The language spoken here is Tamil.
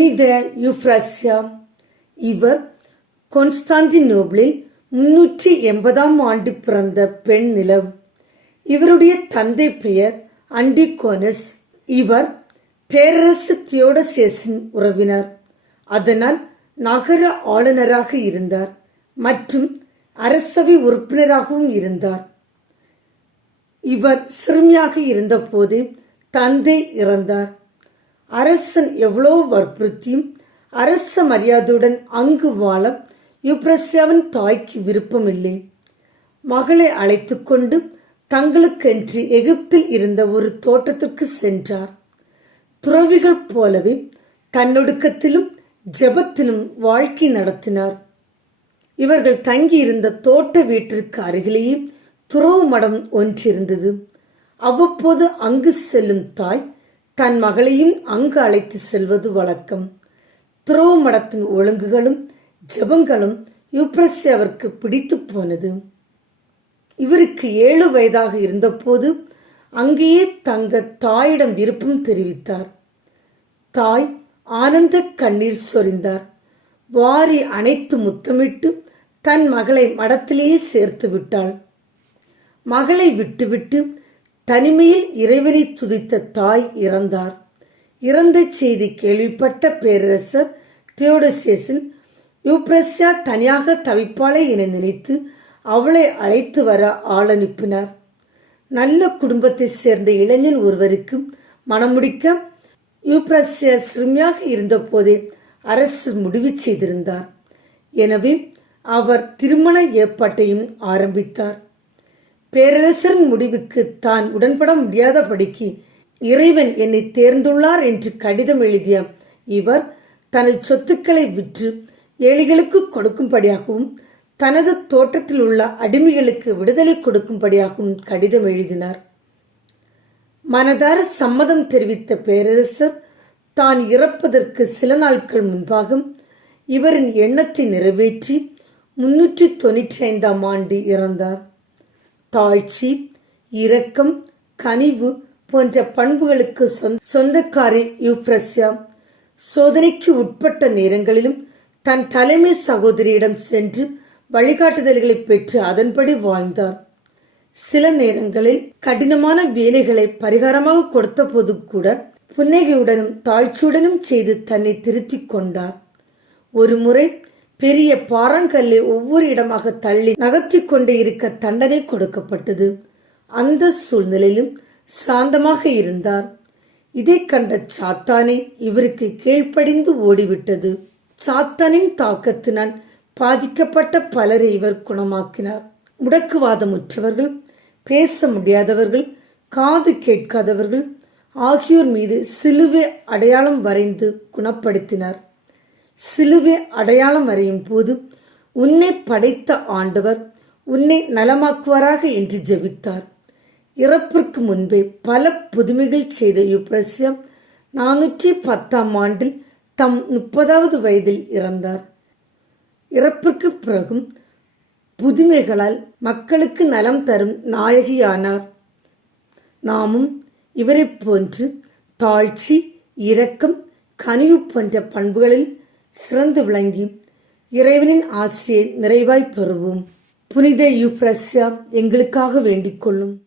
புனித யூப்ராசியா இவர் கொன்ஸ்டாந்தினோபிளில் முன்னூற்றி எண்பதாம் ஆண்டு பிறந்த பெண் நிலம் இவருடைய தந்தை பெயர் அண்டிகோனஸ். இவர் பேரரசு தியோடசியஸின் உறவினர். அதனால் நகர ஆளுநராக இருந்தார் மற்றும் அரசவை உறுப்பினராகவும் இருந்தார். இவர் சிறுமியாக இருந்தபோது தந்தை இறந்தார். அரசன் எவ்வளோ வற்புறுத்தியும் அரச மரியாதையுடன் அங்கு வாழ யுப்ரஸ்யாவின் தாய்க்கு விருப்பமில்லை. மகளை அழைத்து கொண்டு தங்களுக்கென்று எகிப்தில் இருந்த ஒரு தோட்டத்திற்கு சென்றார். துறவிகள் போலவே தன்னொடுக்கத்திலும் ஜெபத்திலும் வாழ்க்கை நடத்தினார். இவர்கள் தங்கியிருந்த தோட்ட வீட்டிற்கு அருகிலேயே துறவு மடம் ஒன்றிருந்தது. அவ்வப்போது அங்கு செல்லும் தாய் தன் மகளையும் அங்கு அழைத்து செல்வது வழக்கம். துறவு மடத்தின் ஒழுங்குகளும் ஜெபங்களும் யூப்ரஸி அவருக்கு பிடித்து போனது. இவருக்கு ஏழு வயதாக இருந்தபோது அங்கேயே தங்க தாயிடம் விருப்பம் தெரிவித்தார். தாய் ஆனந்த கண்ணீர் சொரிந்தார். வாரி அனைத்து முத்தமிட்டு தன் மகளை மடத்திலேயே சேர்த்து விட்டாள். மகளை விட்டுவிட்டு தனிமையில் இறைவனை துதித்த தாய் இறந்தார். இறந்த செய்தி கேள்விப்பட்ட பேரரசர் தியோடசியசன் யூப்ரஸ்யா தனியாக தவிப்பாளை என நினைத்து அவளை அழைத்து வர ஆள் அனுப்பினார் நல்ல குடும்பத்தை சேர்ந்த இளைஞன் ஒருவருக்கு மணமுடிக்க யூப்ரஸ்யா சிறுமியாக இருந்தபோதே அரசு முடிவு செய்திருந்தார். எனவே அவர் திருமண ஏற்பாட்டையும் ஆரம்பித்தார். பேரரசரின் முடிவுக்கு தான் உடன்பட முடியாதபடிக்கு இறைவன் என்னை தேர்ந்துள்ளார் என்று கடிதம் எழுதிய இவர் தனது சொத்துக்களை விற்று ஏழைகளுக்கு கொடுக்கும்படியாகவும் தனது தோட்டத்தில் உள்ள அடிமைகளுக்கு விடுதலை கொடுக்கும்படியாகவும் கடிதம் எழுதினார். மனதார சம்மதம் தெரிவித்த பேரரசர் தான் இறப்பதற்கு சில நாட்கள் முன்பாக இவரின் எண்ணத்தை நிறைவேற்றி முன்னூற்றி தொன்னூற்றி ஐந்தாம் ஆண்டு இறந்தார். தாழ்ச்சி இரக்கம் கனிவு போன்ற பண்புகளுக்கு சொந்தக்காரி யூப்ரஸ்யா. சோதனைக்கு உட்பட்ட நேரங்களிலும் தன் தலைமை சகோதரியிடம் சென்று வழிகாட்டுதல்களை பெற்று அதன்படி வாழ்ந்தார். சில நேரங்களில் கடினமான வேலைகளை பரிகாரமாக கொடுத்த போது கூட புன்னகையுடனும் தாழ்ச்சியுடனும் செய்து தன்னை திருத்திக் கொண்டார். ஒரு முறை பெரிய பாறாங்கல்லை ஒவ்வொரு இடமாக தள்ளி நகர்த்தி கொண்டு இருக்க தண்டனை கொடுக்கப்பட்டது. அந்த சூழ்நிலையிலும் சாந்தமாக இருந்தார். இதை கண்ட சாத்தானே இவருக்கு கீழ்ப்படிந்து ஓடிவிட்டது. சாத்தானின் தாக்கத்தினால் பாதிக்கப்பட்ட பலரை இவர் குணமாக்கினார். முடக்குவாதமுற்றவர்கள் பேச முடியாதவர்கள் காது கேட்காதவர்கள் ஆகியோர் மீது சிலுவை அடையாளம் வரைந்து குணப்படுத்தினார். சிலுவை அடையாளம் வரையும் போது உன்னை படைத்த ஆண்டவர் உன்னை நலமாக்குவாராக என்று ஜெபித்தார். இறப்பிற்கு முன்பே பல புதுமைகள் செய்த யுப்ரஸ்யம் நானூற்றி பத்தாம் ஆண்டில் தம் முப்பதாவது வயதில் இறந்தார். இறப்பிற்கு பிறகும் புதுமைகளால் மக்களுக்கு நலம் தரும் நாயகியானார். நாமும் இவரை போன்று தாழ்ச்சி இரக்கம் கனிவு போன்ற பண்புகளில் சிறந்து விளங்கி இறைவனின் ஆசையை நிறைவாய் பெறுவோம். புனித யூப்ரஸ்யா எங்களுக்காக வேண்டிக் கொள்ளும்.